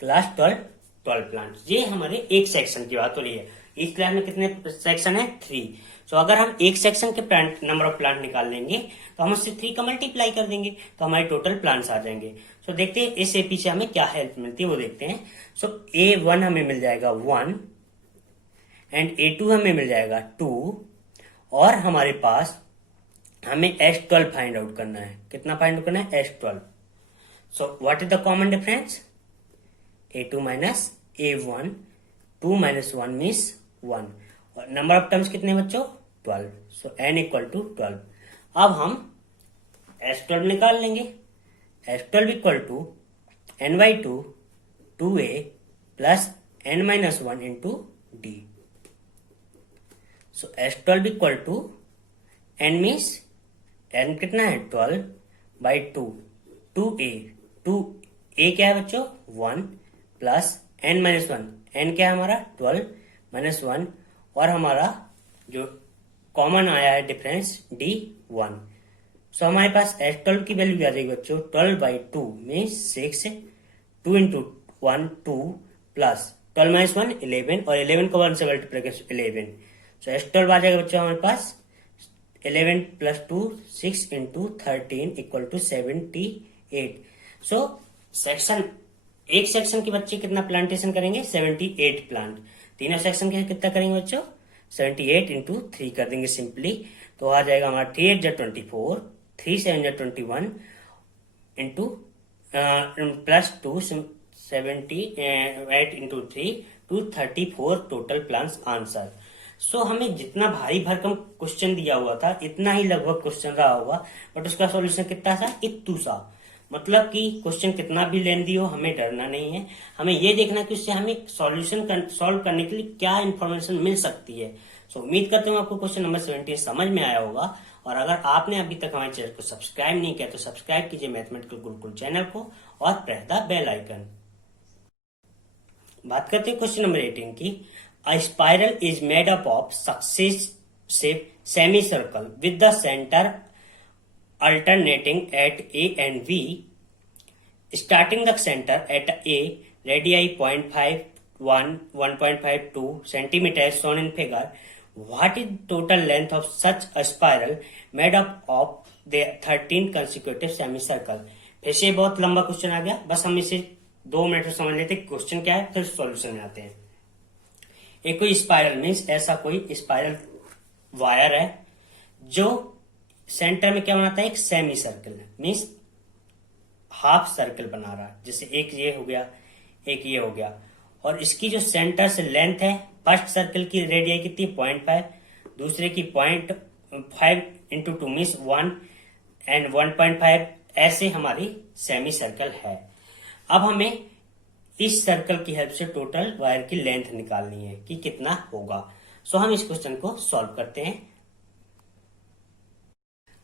class 12 plant. ये हमारे एक सेक्शन की बात हो रही है। इस क्लास में कितने सेक्शन है, 3। तो अगर हम एक सेक्शन के नंबर ऑफ प्लांट निकाल लेंगे तो हम उससे 3 का मल्टीप्लाई कर देंगे तो हमारे टोटल प्लांट्स आ जाएंगे। सो देखते हैं इस एपी से हमें क्या हेल्प मिलती है वो देखते हैं। सो A1 हमें मिल जाएगा 1 एंड A2 हमें मिल जाएगा 2 और हमारे पास हमें S12 फाइंड आउट करना है। कितना फाइंड आउट करना है, S12। So what is the common difference, A2 minus A1, 2 minus 1 means 1 और नंबर ऑफ टर्म्स कितने बच्चों, 12। So n equal to 12। अब हम S12 निकाल लेंगे। S12 equal to n by 2 2a plus n minus 1 into D. So S12 equal to n means n कितना है, 12 by 2 2a 2a क्या है बच्चों, 1 प्लस n माइनस 1, n क्या है हमारा, 12 माइनस 1 और हमारा जो कॉमन आया है डिफरेंस डी 1। सो हमारे पास S12 की वैल्यू आ जाएगी बच्चों 12 by 2 means 6, 2 into 1 2 plus 12 minus 1 11 और 11 को 1 से मल्टीप्लाई कर 11। सो S12 आ जाएगा बच्चों हमारे पास 11 plus 2 6 into 13 equal to 78। So section, एक सेक्शन के बच्चे कितना प्लांटेशन करेंगे, 78 प्लांट। तीनों सेक्शन के कितना करेंगे बच्चों, 78 इंटू 3 कर देंगे सिंपली। तो आ जाएगा हमारा 3 8 24, 3 7 21 into plus 2 78 into 3 234 total plants answer. So हमें जितना भारी भरकम क्वेश्चन दिया हुआ था इतना ही लगभग क्वेश्चन रहा होगा, बट उसका सॉल्यूशन कितना सा, इतू सा। मतलब कि क्वेश्चन कितना भी लेंदी हो हमें डरना नहीं है, हमें ये देखना कि उससे हमें सॉल्यूशन सॉल्व करने के लिए क्या इन्फॉर्मेशन मिल सकती है। सो उम्मीद करते हूँ आपको क्वेश्चन नंबर 17 समझ में आया होगा। और अगर आपने अभी तक हमारे चैनल को सब्सक्राइब नहीं किया तो सब्सक्राइब कीजिए मैथमेटिकल गुरुकुल चैनल को और प्रेस द बेल आइकन। बात करते हैं क्वेश्चन नंबर 18 की। अ spiral is made up of successive semi circle with the centre alternating at A and B, starting the center at A, radii 0.51, 1.52 centimeter as shown in figure. What is total length of such a spiral made up of the 13 consecutive semicircle? फिर से बहुत लंबा question आ गया, बस हम इसे 2 minute में समझ लेते क्वेश्चन क्या है, फिर सॉल्यूशन में आते हैं। एक कोई स्पाइरल मीन्स ऐसा कोई स्पाइरल वायर है जो सेंटर में क्या बनाता है, एक semi circle means half circle बना रहा है। जैसे एक ये हो गया, एक ये हो गया, और इसकी जो सेंटर से लेंथ है, फर्स्ट सर्कल की रेडियस कितनी, 0.5, दूसरे की 0.5 इंटू 2 मीन्स 1 एंड 1.5, ऐसे हमारी सेमी सर्कल है। अब हमें इस सर्कल की हेल्प से टोटल वायर की लेंथ निकालनी है कि कितना होगा। सो हम इस क्वेश्चन को सॉल्व करते हैं।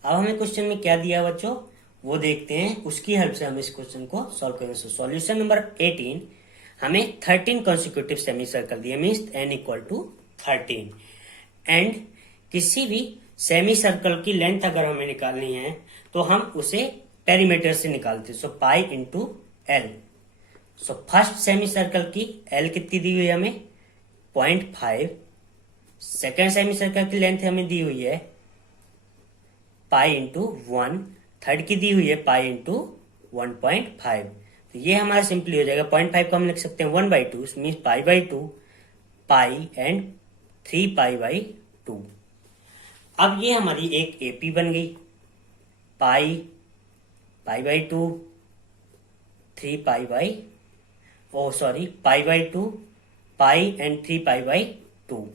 अब हमें क्वेश्चन में क्या दिया बच्चों वो देखते हैं, उसकी हेल्प से हम इस क्वेश्चन को सॉल्व करेंगे। सॉल्यूशन नंबर 18, हमें 13 कॉन्सिक्यूटिव सेमी सर्कल दिए means n equal to 13 and किसी भी सेमी सर्कल की लेंथ अगर हमें निकालनी है तो हम उसे पेरीमीटर से निकालते हैं। So pi into l. So first semi circle की एल कितनी दी हुई है हमें, 0.5। सेकेंड सेमी सर्कल की लेंथ हमें दी हुई है पाई इंटू 1, थर्ड की दी हुई है पाई इंटू 1.5। तो ये हमारा सिंपली हो जाएगा 0.5 को हम लिख सकते हैं 1/2 means pi by 2 pi and 3 pi by 2। अब ये हमारी एक एपी बन गई, pi pi by two, 3 pi by, pi by two, pi and 3 pi by two.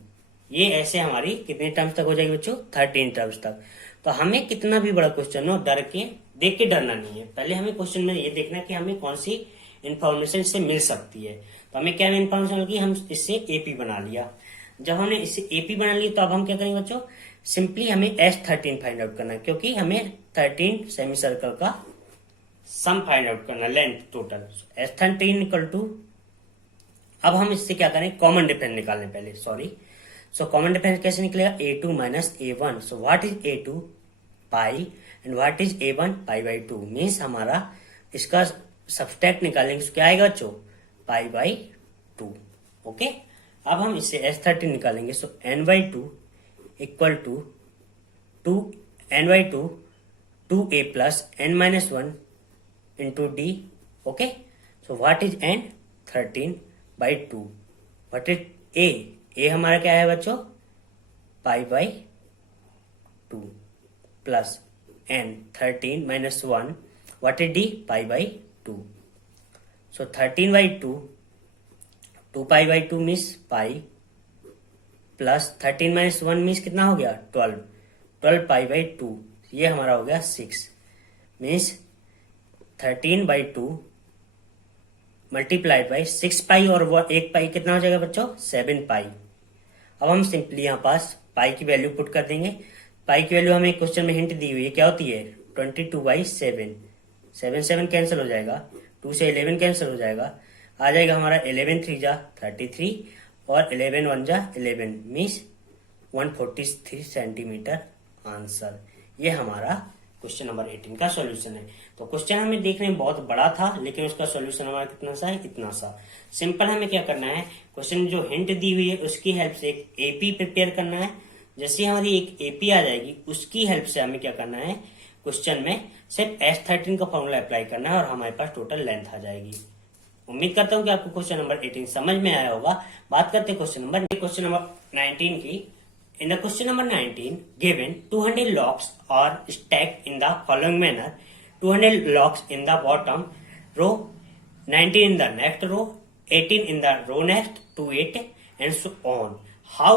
ये ऐसे हमारी कितने टर्म्स तक हो जाएगी बच्चों? 13 टर्म्स तक। तो हमें कितना भी बड़ा क्वेश्चन हो देख के डरना नहीं है। पहले हमें क्वेश्चन में ये देखना कि हमें कौन सी इन्फॉर्मेशन इससे मिल सकती है। तो हमें क्या इन्फॉर्मेशन मिली? हम इससे एपी बना लिया। जब हमने इससे एपी बना लिया तो अब हम क्या करेंगे बच्चों? सिंपली हमें S13 फाइंड आउट करना है, क्योंकि हमें 13 सेमी सर्कल का सम फाइंड आउट करना, length total. S13 equal to, अब हम इससे क्या करें? कॉमन डिफरेंस निकालने पहले, सो कॉमन डिफरेंस कैसे निकलेगा? A2 minus A1। So what is A2? Pi, and what is A1? Pi by two. Means हमारा इसका सब्सट्रैक्ट निकालेंगे तो क्या आएगा बच्चों? Pi by to. ओके, अब हम इससे S13 निकालेंगे। So n by two equal to 2a plus n minus 1 into D. Okay, so what is n? 13 by two. What is A हमारा क्या है बच्चों? Pi by two plus n 13 minus 1, what is D? Pi by two. So 13 by two, 2 pi by two means pi, plus 13 minus 1 means कितना हो गया? 12 पाई by two. ये हमारा हो गया 6। Means 13 by two multiplied by 6 पाई, और वो 1 पाई कितना हो जाएगा बच्चों? 7 पाई। अब हम सिंपली यहाँ पास पाई की वैल्यू पुट कर देंगे। पाई की वैल्यू हमें क्वेश्चन में हिंट दी हुई है, क्या होती है? 22 बाई 7। 7 कैंसिल हो जाएगा, 2 से 11 कैंसिल हो जाएगा, आ जाएगा हमारा 11 3 जा 33, और 11 1 जा 11, मीन्स 143 सेंटीमीटर आंसर। ये हमारा क्वेश्चन नंबर 18 का सॉल्यूशन है। तो क्वेश्चन हमें देखने में बहुत बड़ा था, लेकिन उसका सॉल्यूशन हमारा कितना सा है? इतना सा। सिंपल हमें क्या करना है? क्वेश्चन जो हिंट दी हुई है उसकी हेल्प से एक एपी प्रिपेयर करना है। जैसे हमारी एक एपी आ जाएगी, उसकी हेल्प से हमें क्या करना है? क्वेश्चन में सिर्फ S13 का फॉर्मूला अप्लाई करना है और हमारे पास टोटल लेंथ आ जाएगी। उम्मीद करता हूँ कि आपको क्वेश्चन नंबर 18 समझ में आया होगा। बात करते हैं क्वेश्चन नंबर 19 की। In the question number 19, given 200 locks are stacked in the following manner: 200 locks in the bottom row, 19 in the next row, 18 in the row next to it, and so on. How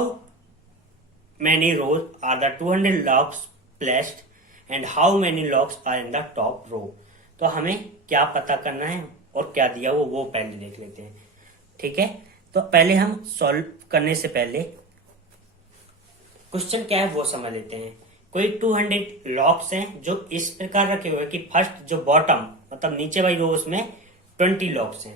many rows are the 200 locks placed, and how many locks are in the top row? तो हमें क्या पता करना है और क्या दिया वो पहले देख लेते हैं। ठीक है, तो पहले हम सॉल्व करने से पहले क्वेश्चन क्या है वो समझ लेते हैं। कोई 200 लॉक्स हैं जो इस प्रकार रखे हुए कि फर्स्ट जो बॉटम मतलब नीचे वाली रो उसमें 20 लॉक्स हैं,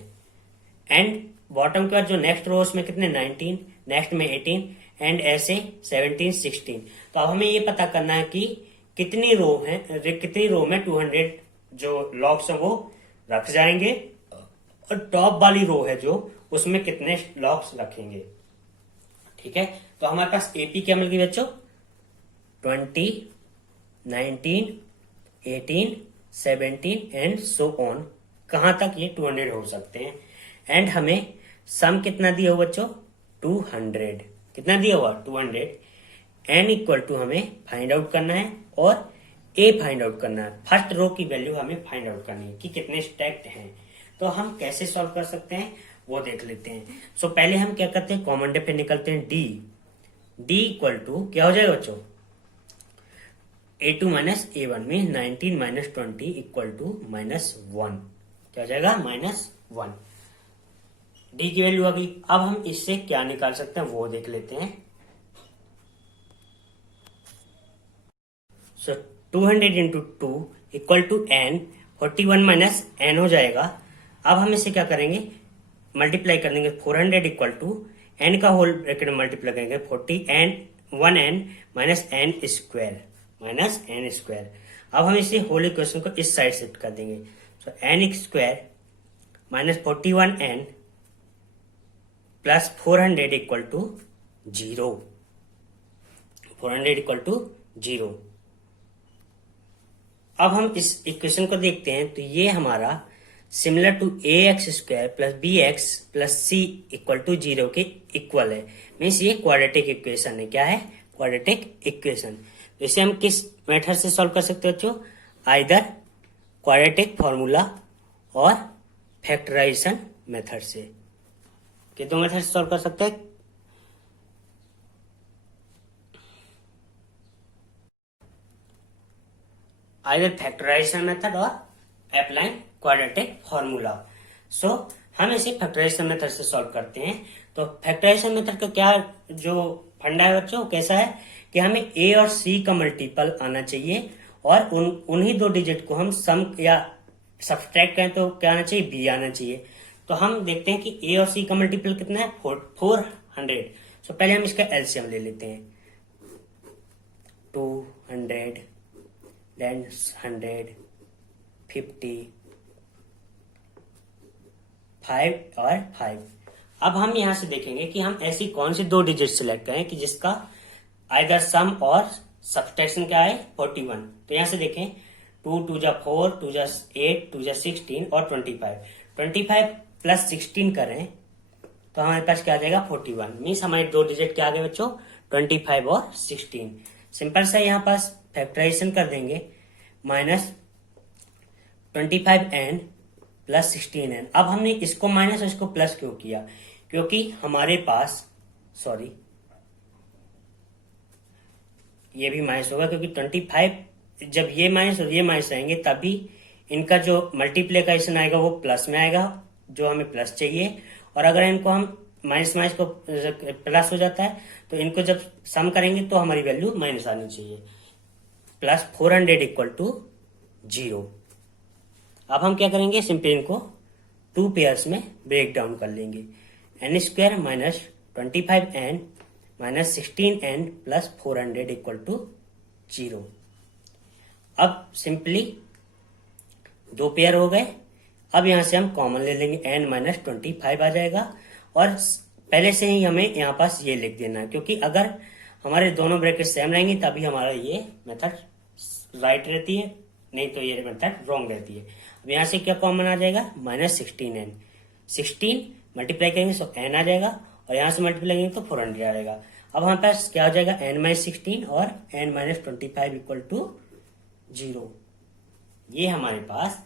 एंड बॉटम के बाद जो नेक्स्ट रो उसमें कितने? 19, नेक्स्ट में 18, एंड ऐसे 17 16। तो अब हमें ये पता करना है कि कितनी रो में 200 जो लॉक्स हैं वो रख जाएंगे, और टॉप वाली रो है जो उसमें कितने लॉक्स रखेंगे। ठीक है, तो हमारे पास एपी क्या मिल गई बच्चों? 20, 19, 18, 17 एंड सो ऑन। कहां तक ये 200 हो सकते हैं। एंड हमें सम कितना दिया हुआ बच्चों? 200। कितना दिया हुआ? 200। एन इक्वल टू हमें फाइंड आउट करना है और ए फाइंड आउट करना है। फर्स्ट रो की वैल्यू हमें फाइंड आउट करनी है कि कितने स्टैक्ड हैं। तो हम कैसे सॉल्व कर सकते हैं वो देख लेते हैं। सो पहले हम क्या करते हैं? कॉमन डिफरेंस निकलते हैं। डी इक्वल टू क्या हो जाएगा बच्चों? A2 minus A1 mean 19 minus 20 equal to -1। क्या हो जाएगा? -1। डी की वैल्यू आ गई। अब हम इससे क्या निकाल सकते हैं वो देख लेते हैं। So 200 into 2 equal to n, 41 minus n हो जाएगा। अब हम इसे क्या करेंगे? मल्टीप्लाई कर देंगे। 400 इक्वल टू n का होल ब्रैकेट में मल्टीप्लाई करेंगे 1n माइनस n स्क्वायर। अब हम इसे होल इक्वेशन को इस साइड शिफ्ट कर देंगे। So n square minus 41n plus 400 equal to 0। 400 equal to 0। अब हम इस इक्वेशन को देखते हैं तो ये हमारा similar to ax square plus bx plus c equal to 0 के इक्वल है। मीन्स ये क्वाड्रेटिक इक्वेशन है। क्या है? Quadratic equation. तो इसे हम किस मेथड से सॉल्व कर सकते हो बच्चों? आइदर क्वाड्रेटिक फॉर्मूला और फैक्टराइजेशन मेथड से। कि दो मेथड से सॉल्व कर सकते हैं। आइदर फैक्टराइजेशन मेथड और अप्लाइंग क्वाड्रेटिक फॉर्मूला। सो हम इसे फैक्टराइजेशन मेथड से सॉल्व करते हैं। तो फैक्टराइजेशन मेथड का क्या जो फंडा है बच्चों, कैसा है कि हमें ए और सी का मल्टीपल आना चाहिए और उन्हीं दो डिजिट को हम सम या सब्सट्रैक्ट करें तो क्या आना चाहिए, बी आना चाहिए। तो हम देखते हैं कि ए और सी का मल्टीपल कितना है, 400। सो पहले हम इसका एलसीएम ले लेते हैं। 200 देन 100 50 5 और 5। अब हम यहां से देखेंगे कि हम ऐसी कौन सी दो डिजिट सिलेक्ट करें कि जिसका आइदर सम और सब्सट्रैक्शन क्या है 41। तो यहां से देखें 2 2 जा 4 2 जा 8 2 जा 16 और 25 प्लस 16 करें तो हमारे पास क्या आ जाएगा 41। मीन्स हमारे दो डिजिट क्या आ गए बच्चों 25 और 16। सिंपल सा यहाँ पास फैक्टराइजेशन कर देंगे -25n प्लस 16n। अब हमने इसको माइनस और इसको प्लस क्यों किया, क्योंकि हमारे पास ये भी माइनस होगा क्योंकि 25 जब ये माइनस और ये माइनस आएंगे तभी इनका जो मल्टीप्लीकेशन आएगा वो प्लस में आएगा जो हमें प्लस चाहिए। और अगर इनको हम माइनस माइनस को प्लस हो जाता है तो इनको जब सम करेंगे तो हमारी वैल्यू माइनस आनी चाहिए। Plus 400 equal to 0। अब हम क्या करेंगे, सिंपली इनको 2 पेयर्स में ब्रेक डाउन कर लेंगे। n square minus 25n minus 16n plus 400 equal to 0। अब सिंपली 2 पेयर हो गए। अब यहां से हम कॉमन ले लेंगे, n माइनस 25 आ जाएगा। और पहले से ही हमें यहाँ पास ये लिख देना है क्योंकि अगर हमारे दोनों ब्रैकेट सेम रहेंगे तभी हमारा ये मेथड राइट रहती है, नहीं तो ये मेथड रॉन्ग रहती है। अब यहाँ से क्या कॉमन आ जाएगा माइनस 16n। 16 मल्टीप्लाई करेंगे तो n आ जाएगा और यहाँ से मल्टीप्लाई करेंगे तो 400 आ जाएगा। अब हमारे पास क्या हो जाएगा n माइनस 16 और n माइनस 25 इक्वल टू 0। ये हमारे पास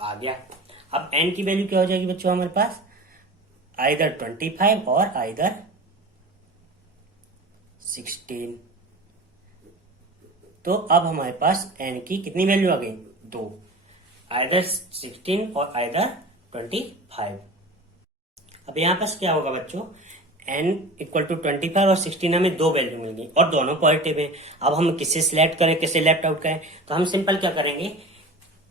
आ गया। अब n की वैल्यू क्या हो जाएगी बच्चों हमारे पास, आइदर 25 और आइदर 16। तो अब हमारे पास n की कितनी वैल्यू आ गई, 2, आइदर 16 और आइदर 25। अब यहां पास क्या होगा बच्चों, n इक्वल टू 25 और 16 हमें दो वैल्यू मिल गई और दोनों पॉजिटिव है। अब हम किसे सिलेक्ट करें किसे लेफ्ट आउट करें, तो हम सिंपल क्या करेंगे,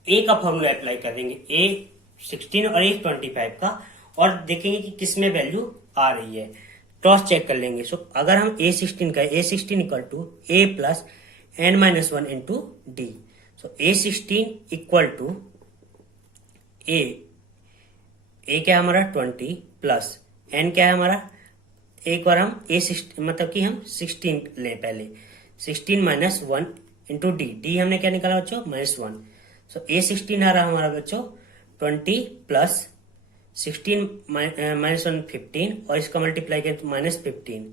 a का फॉर्मूला अप्लाई कर देंगे, a 16 और a 25 का, और देखेंगे कि किसमें वैल्यू आ रही है, क्रॉस चेक कर लेंगे। सो अगर हम a16 का a16 equal to a plus n minus 1 into D. So a16 equal to a क्या है हमारा 20 प्लस n क्या है हमारा, एक बार हम a16 मतलब कि हम 16 लें पहले, 16 माइनस 1 इंटू डी हमने क्या निकाला बच्चों -1। सो a16 आ रहा हमारा बच्चों 20 प्लस 16 माइनस 1 15 और इसका मल्टीप्लाई करें तो -15।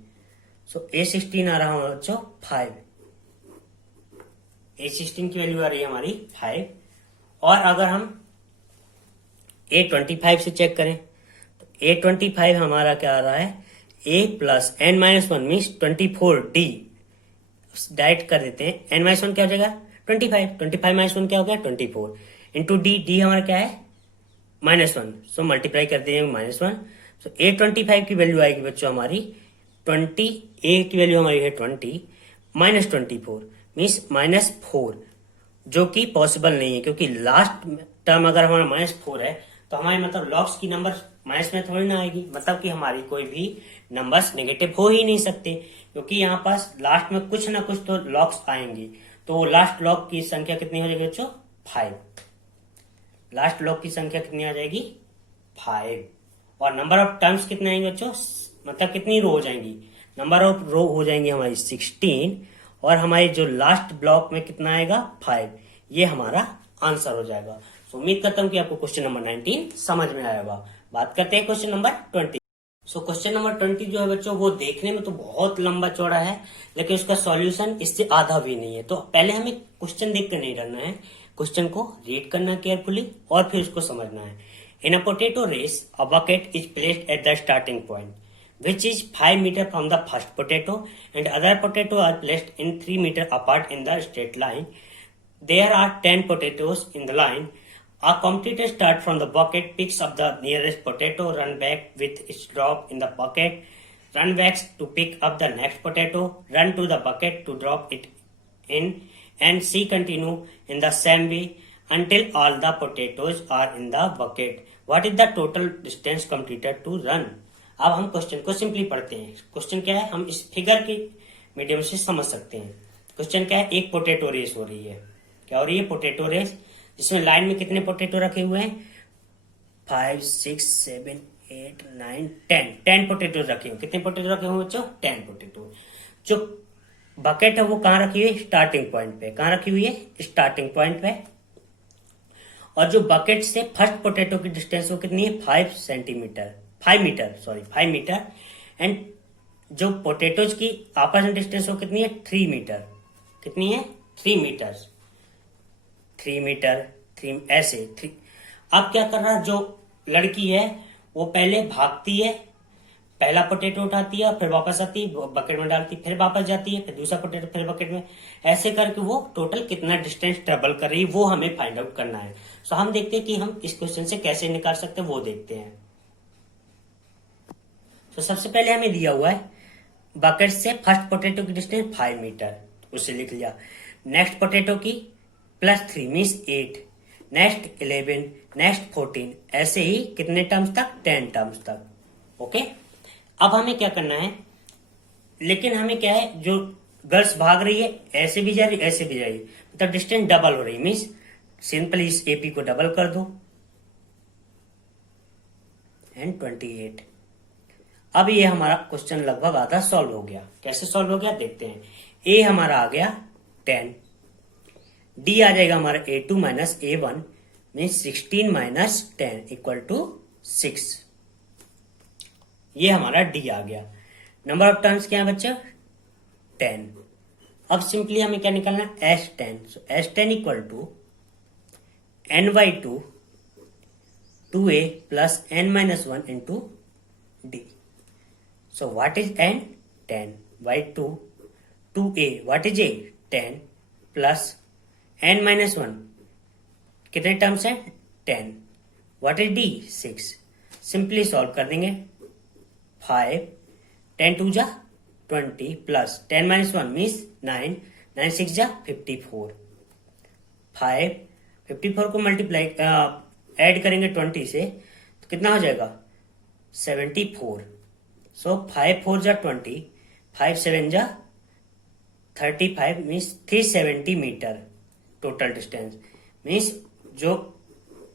सो a16 आ रहा हमारा बच्चों 5। a16 की वैल्यू आ रही है हमारी 5। और अगर हम a25 से चेक करें तो a25 हमारा क्या आ रहा है, a plus n minus 1 means 24 D direct कर देते हैं। n माइनस 1 क्या हो जाएगा 25 माइनस 1 क्या हो गया 24 इंटू डी हमारा क्या है -1। सो मल्टीप्लाई कर देंगे -1। सो a25 की वैल्यू आएगी बच्चों हमारी 20, a की वैल्यू हमारी है 20 माइनस 24 मीन्स -4, जो कि पॉसिबल नहीं है क्योंकि लास्ट टर्म अगर हमारा -4 है तो हमारे मतलब लॉग्स की नंबर माइनस में थोड़ी ना आएगी, मतलब कि हमारी कोई भी नंबर्स नेगेटिव हो ही नहीं सकते क्योंकि यहाँ पास लास्ट में कुछ ना कुछ तो लॉग्स आएंगी। तो लास्ट लॉग की संख्या कितनी हो जाएगी बच्चों 5। लास्ट लॉग की संख्या कितनी आ जाएगी 5। और नंबर ऑफ टर्म्स कितने आएंगे बच्चों, मतलब कितनी रो हो जाएंगी, नंबर ऑफ रो हो जाएंगी हमारी 16 और हमारे जो लास्ट ब्लॉक में कितना आएगा 5। ये हमारा आंसर हो जाएगा। तो उम्मीद करता हूं कि आपको क्वेश्चन नंबर 19 समझ में आया होगा। बात करते हैं question number 20। So question number 20 जो है बच्चों वो देखने में तो बहुत लंबा चौड़ा है लेकिन उसका सॉल्यूशन इससे आधा भी नहीं है। तो पहले हमें क्वेश्चन देख कर नहीं डरना है, क्वेश्चन को रीड करना केयरफुली और फिर उसको समझना है। In a potato race a bucket is placed at the starting point which is 5 meter from the first potato and other potato are placed in 3 meter apart in the straight line. There are 10 potatoes in the line. A competitor starts from the bucket, picks up the nearest potato, run back with its drop in the bucket, run back to pick up the next potato, run to the bucket to drop it in, and see continue in the same way until all the potatoes are in the bucket. What is the total distance completed to run? अब हम question को simply पढ़ते हैं। Question क्या है, हम इस figure के मीडियम से समझ सकते हैं। क्वेश्चन क्या है, एक पोटैटो रेस हो रही है। क्या हो रही है? पोटैटो रेस, जिसमें लाइन में कितने पोटैटो रखे हुए हैं? 5, 6, 7, 8, 9, 10 पोटैटो रखे हुए। कितने पोटैटो रखे हुए बच्चों? 10 पोटैटो। जो बकेट है वो कहाँ रखी हुई है? स्टार्टिंग पॉइंट पे। कहाँ रखी हुई है? स्टार्टिंग पॉइंट पे। और जो बकेट से फर्स्ट पोटैटो की डिस्टेंस वो कितनी है? 5 मीटर। एंड जो पोटैटोज की आपस में डिस्टेंस वो कितनी है? 3 मीटर। कितनी है? 3 मीटर। 3 मीटर, 3 ऐसे 3। अब क्या कर रहा है, जो लड़की है वो पहले भागती है, पहला पोटैटो उठाती है, फिर वापस आती है, बकेट में डालती है, फिर वापस जाती है, फिर दूसरा पोटैटो, फिर बकेट में। ऐसे करके वो टोटल कितना डिस्टेंस ट्रेवल कर रही है वो हमें फाइंड आउट करना है। सो हम देखते हैं कि हम इस क्वेश्चन से कैसे निकाल सकते हैं, वो देखते हैं। तो सबसे पहले हमें दिया हुआ है बकेट से फर्स्ट पोटैटो की डिस्टेंस 5 मीटर, उसे लिख लिया। नेक्स्ट पोटैटो की +3 मीन्स 8, नेक्स्ट 11, नेक्स्ट 14, ऐसे ही कितने टर्म्स तक? 10 टर्म्स तक। ओके, अब हमें क्या करना है, लेकिन हमें क्या है, जो गर्ल्स भाग रही है ऐसे भी जा रही, ऐसे भी जा रही, मतलब डिस्टेंस डबल हो रही। मीन्स सिंपली इस AP को डबल कर दो एंड 28। अब ये हमारा क्वेश्चन लगभग आधा सॉल्व हो गया। कैसे सॉल्व हो गया देखते हैं। A हमारा आ गया 10, D आ जाएगा हमारा A2 minus A1 means 16 minus 10 equal to 6। ये हमारा D आ गया। नंबर ऑफ टर्न्स क्या है बच्चा? 10। अब सिंपली हमें क्या निकालना है? S10। So S10 equal to n/2 2A plus n-1 into D. So what is n? 10/2 2A. What is A? 10 plus n-1 कितने टर्म्स हैं? 10. What is D? 6. Simply solve कर देंगे। 5 10 2 जा 20 प्लस 10-1 मीन्स 9 9 6 जा 54। 54 को मल्टीप्लाई ऐड करेंगे 20 से तो कितना हो जाएगा? 74। सो 5 4 जा 20, 5 7 जा 35 means 370 metre total distance. Means जो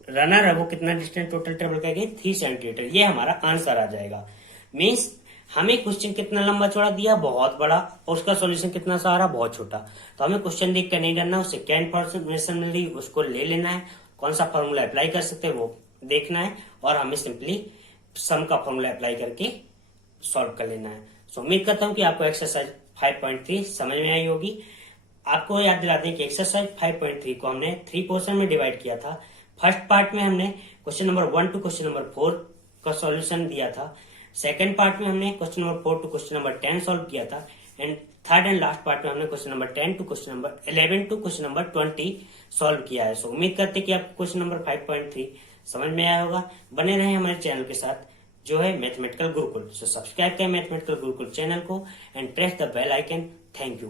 रनर है वो कितना डिस्टेंस टोटल ट्रेवल करेगी? 370 मीटर। ये हमारा आंसर आ जाएगा। मीन्स हमें क्वेश्चन कितना लंबा चौड़ा दिया? बहुत बड़ा। और उसका सॉल्यूशन कितना सा आ रहा? बहुत छोटा। तो हमें क्वेश्चन देख कर नहीं डरना, उससे क्या इन्फॉर्मेशन मिल रही उसको ले लेना है, कौन सा फॉर्मूला अप्लाई कर सकते हैं वो देखना है, और हमें सिंपली सम का फॉर्मूला अप्लाई करके सॉल्व कर लेना है। सो उम्मीद करता हूं कि आपको एक्सरसाइज 5.3 समझ में आई होगी। आपको याद दिला दें कि एक्सरसाइज 5.3 को हमने 3 पोर्शन में डिवाइड किया था। फर्स्ट पार्ट में हमने question number 1 to question number 4 का सॉल्यूशन दिया था। सेकंड पार्ट में हमने question number 4 to question number 10 solve किया था। And third and last part में हमने question number 10 to question number 11 to question number 20 solve किया है। सो उम्मीद करते हैं कि आपको क्वेश्चन नंबर 5.3 समझ में आया होगा। बने रहे हमारे चैनल के साथ जो है मैथमेटिकल गुरुकुल। सो सब्सक्राइब करें मैथमेटिकल गुरुकुल चैनल को and press the bell icon. Thank you.